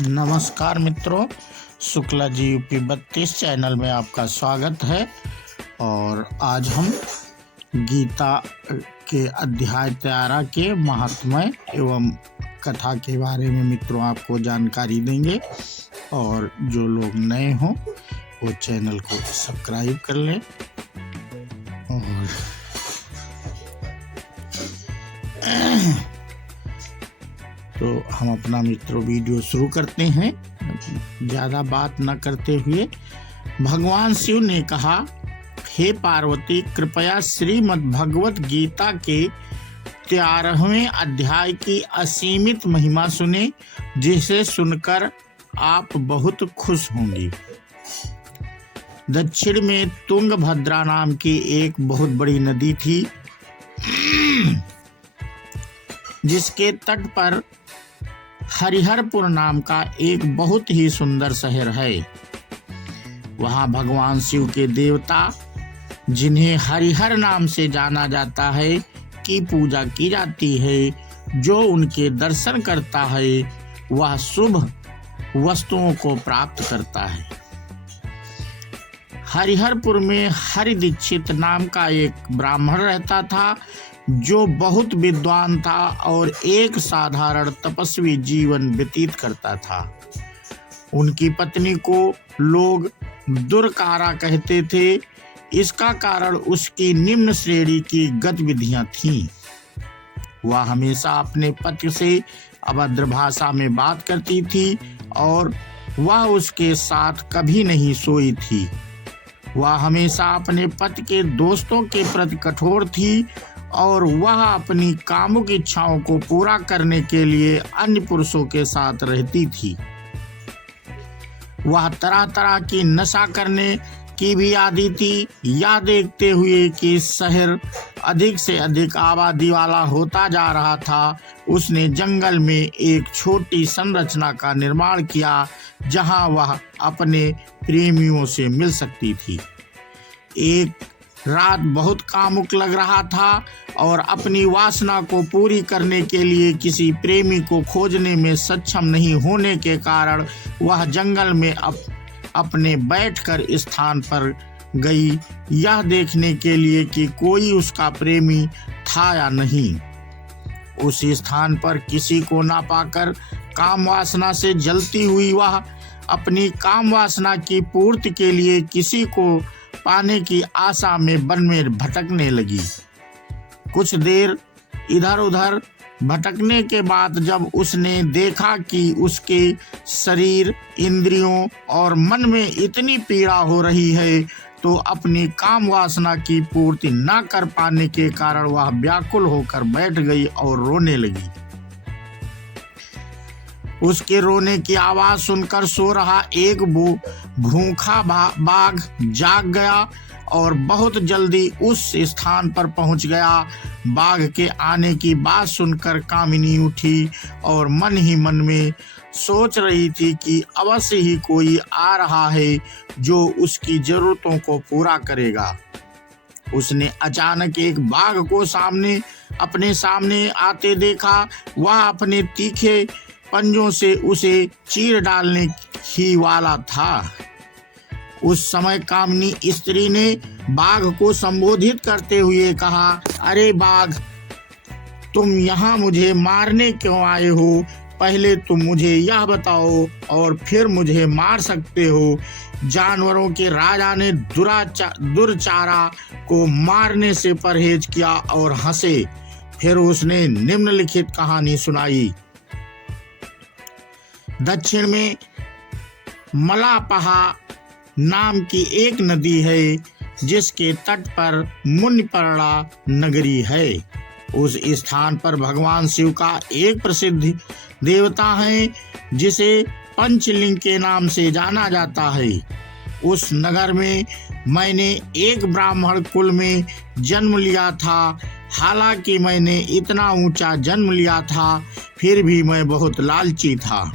नमस्कार मित्रों, Shukla ji UP 32 channel में आपका स्वागत है। और आज हम गीता के अध्याय 13 के महात्म्य एवं कथा के बारे में मित्रों आपको जानकारी देंगे। और जो लोग नए हों वो चैनल को सब्सक्राइब कर लें। और तो हम अपना मित्रों वीडियो शुरू करते हैं। ज़्यादा बात न करते हुए भगवान शिव ने कहा, हे पार्वती, कृपया श्रीमद् भगवत गीता के 13वें अध्याय की असीमित महिमा सुने, जिसे सुनकर आप बहुत खुश होंगी। दक्षिण में तुंगभद्रा नाम की एक बहुत बड़ी नदी थी, जिसके तट पर हरिहरपुर नाम का एक बहुत ही सुंदर शहर है। वहाँ भगवान शिव के देवता, जिन्हें हरिहर नाम से जाना जाता है, की पूजा की जाती है। जो उनके दर्शन करता है वह शुभ वस्तुओं को प्राप्त करता है। हरिहरपुर में हरि दीक्षित नाम का एक ब्राह्मण रहता था, जो बहुत विद्वान था और एक साधारण तपस्वी जीवन व्यतीत करता था। उनकी पत्नी को लोग दुर्कारा कहते थे। इसका कारण उसकी निम्न श्रेणी की गतिविधियां थीं। वह हमेशा अपने पति से अभद्र भाषा में बात करती थी और वह उसके साथ कभी नहीं सोई थी। वह हमेशा अपने पति के दोस्तों के प्रति कठोर थी और वह अपनी कामुक इच्छाओं को पूरा करने के लिए अन्य पुरुषों के साथ रहती थी। वह तरह तरह की नशा करने की भी आदी थी। यह देखते हुए कि शहर अधिक से अधिक आबादी वाला होता जा रहा था, उसने जंगल में एक छोटी संरचना का निर्माण किया, जहां वह अपने प्रेमियों से मिल सकती थी। एक रात बहुत कामुक लग रहा था और अपनी वासना को पूरी करने के लिए किसी प्रेमी को खोजने में सक्षम नहीं होने के कारण वह जंगल में अपने बैठकर स्थान पर गई, यह देखने के लिए कि कोई उसका प्रेमी था या नहीं। उस स्थान पर किसी को ना पाकर काम वासना से जलती हुई वह अपनी काम वासना की पूर्ति के लिए किसी को पाने की आशा में वन में भटकने लगी। कुछ देर इधर उधर भटकने के बाद जब उसने देखा कि उसके शरीर, इंद्रियों और मन में इतनी पीड़ा हो रही है, तो अपनी काम वासना की पूर्ति न कर पाने के कारण वह व्याकुल होकर बैठ गई और रोने लगी। उसके रोने की आवाज सुनकर सो रहा एक भूखा बाघ जाग गया और बहुत जल्दी उस स्थान पर पहुंच गया। बाघ के आने की बात सुनकर कामिनी उठी और मन ही मन में सोच रही थी कि अवश्य ही कोई आ रहा है जो उसकी जरूरतों को पूरा करेगा। उसने अचानक एक बाघ को अपने सामने आते देखा। वह अपने तीखे पंजों से उसे चीर डालने ही वाला था। उस समय कामिनी स्त्री ने बाघ को संबोधित करते हुए कहा, अरे बाघ, तुम यहाँ मुझे मारने क्यों आए हो? पहले तुम मुझे यह बताओ और फिर मुझे मार सकते हो। जानवरों के राजा ने दुर्चारा को मारने से परहेज किया और हंसे। फिर उसने निम्नलिखित कहानी सुनाई। दक्षिण में मलापहा नाम की एक नदी है, जिसके तट पर मुनिपर्णा नगरी है। उस स्थान पर भगवान शिव का एक प्रसिद्ध देवता है, जिसे पंचलिंग के नाम से जाना जाता है। उस नगर में मैंने एक ब्राह्मण कुल में जन्म लिया था। हालांकि मैंने इतना ऊंचा जन्म लिया था, फिर भी मैं बहुत लालची था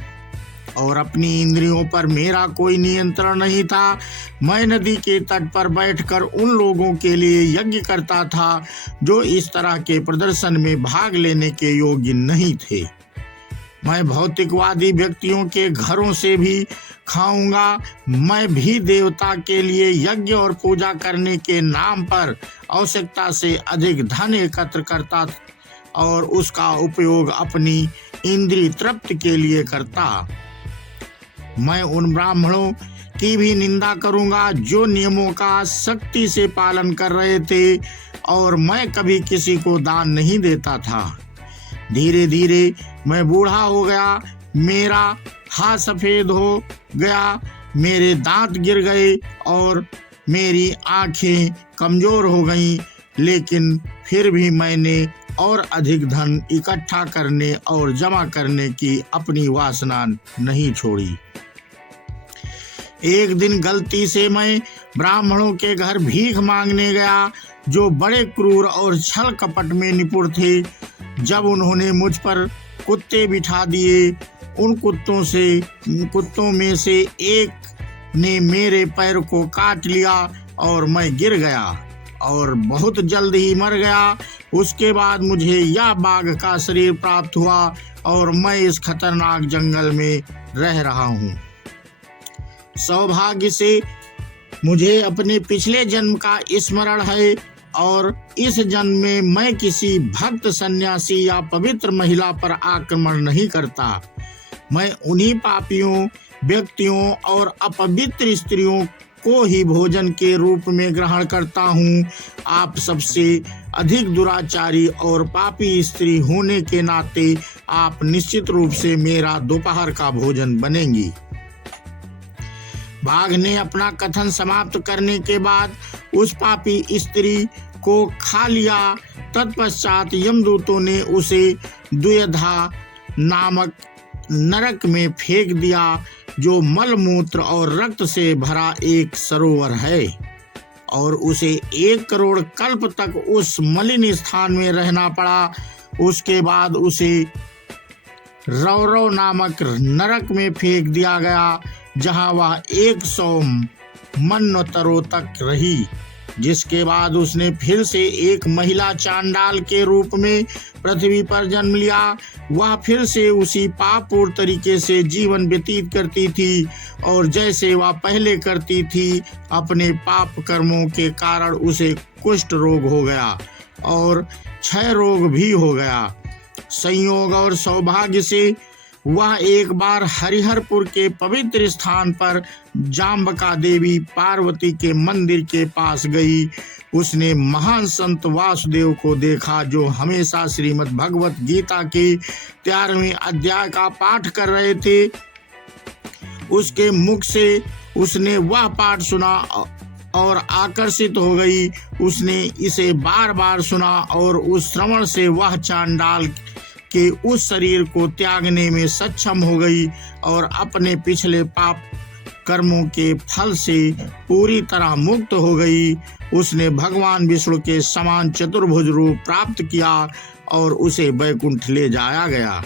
और अपनी इंद्रियों पर मेरा कोई नियंत्रण नहीं था। मैं नदी के तट पर बैठकर उन लोगों के लिए यज्ञ करता था जो इस तरह के प्रदर्शन में भाग लेने के योग्य नहीं थे। मैं भौतिकवादी व्यक्तियों के घरों से भी खाऊंगा। मैं भी देवता के लिए यज्ञ और पूजा करने के नाम पर आवश्यकता से अधिक धन एकत्र करता और उसका उपयोग अपनी इंद्रिय तृप्ति के लिए करता। मैं उन ब्राह्मणों की भी निंदा करूंगा जो नियमों का सख्ती से पालन कर रहे थे और मैं कभी किसी को दान नहीं देता था। धीरे धीरे मैं बूढ़ा हो गया, मेरा हाथ सफेद हो गया, मेरे दांत गिर गए और मेरी आंखें कमजोर हो गईं, लेकिन फिर भी मैंने और अधिक धन इकट्ठा करने और जमा करने की अपनी वासना नहीं छोड़ी। एक दिन गलती से मैं ब्राह्मणों के घर भीख मांगने गया जो बड़े क्रूर और छल कपट में निपुण थे। जब उन्होंने मुझ पर कुत्ते बिठा दिए, उन कुत्तों में से एक ने मेरे पैर को काट लिया और मैं गिर गया और बहुत जल्द ही मर गया। उसके बाद मुझे यह बाघ का शरीर प्राप्त हुआ और मैं इस खतरनाक जंगल में रह रहा हूँ। सौभाग्य से मुझे अपने पिछले जन्म का स्मरण है और इस जन्म में मैं किसी भक्त सन्यासी या पवित्र महिला पर आक्रमण नहीं करता। मैं उन्हीं पापियों व्यक्तियों और अपवित्र स्त्रियों को ही भोजन के रूप में ग्रहण करता हूँ। आप सबसे अधिक दुराचारी और पापी स्त्री होने के नाते आप निश्चित रूप से मेरा दोपहर का भोजन बनेंगी। बाघ ने अपना कथन समाप्त करने के बाद उस पापी स्त्री को खा लिया। तत्पश्चात यमदूतों ने उसे द्विधा नामक नरक में फेंक दिया, जो मलमूत्र और रक्त से भरा एक सरोवर है, और उसे 1 करोड़ कल्प तक उस मलिन स्थान में रहना पड़ा। उसके बाद उसे रौरव नामक नरक में फेंक दिया गया, जहां वह 100 मन्वंतरों तक रही, जिसके बाद उसने फिर से एक महिला चांडाल के रूप में पृथ्वी पर जन्म लिया। वह फिर से उसी पापपूर्ण तरीके से जीवन व्यतीत करती थी और जैसे वह पहले करती थी। अपने पाप कर्मों के कारण उसे कुष्ठ रोग हो गया और क्षय रोग भी हो गया। संयोग और सौभाग्य से वह एक बार हरिहरपुर के पवित्र स्थान पर जाम्बका देवी पार्वती के मंदिर के पास गई। उसने महान संत वासुदेव को देखा, जो हमेशा श्रीमद् भगवत गीता के 13वें अध्याय का पाठ कर रहे थे। उसके मुख से उसने वह पाठ सुना और आकर्षित हो गई। उसने इसे बार बार सुना और उस श्रवण से वह चांडाल के उस शरीर को त्यागने में सक्षम हो गई और अपने पिछले पाप कर्मों के फल से पूरी तरह मुक्त हो गई। उसने भगवान विष्णु के समान चतुर्भुज रूप प्राप्त किया और उसे वैकुंठ ले जाया गया।